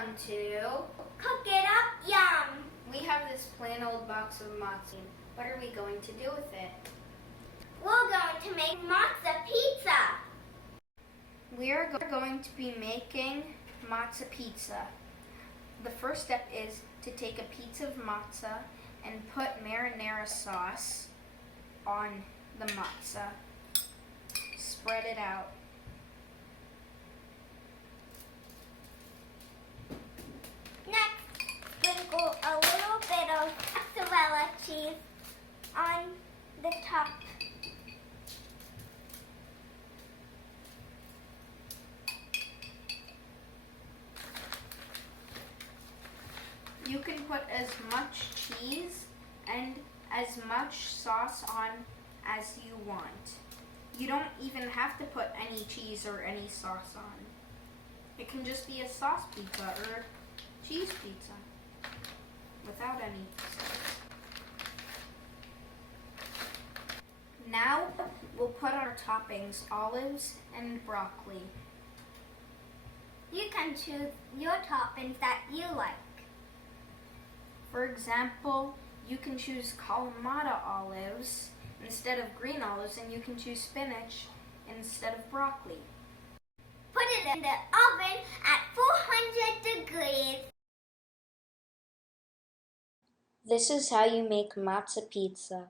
Welcome to Cook It Up Yum! We have this plain old box of matzoh. What are we going to do with it? We're going to make Matzoh Pizza! We are going to be making Matzoh Pizza. The first step is to take a piece of matzah and put marinara sauce on the matzah. Spread it out. Next, sprinkle a little bit of mozzarella cheese on the top. You can put as much cheese and as much sauce on as you want. You don't even have to put any cheese or any sauce on. It can just be a sauce pizza or cheese pizza without any sauce. Now we'll put our toppings, olives and broccoli. You can choose your toppings that you like. For example, you can choose Kalamata olives instead of green olives, and you can choose spinach instead of broccoli. Put it in the oven at 400 degrees. This is how you make matzoh pizza.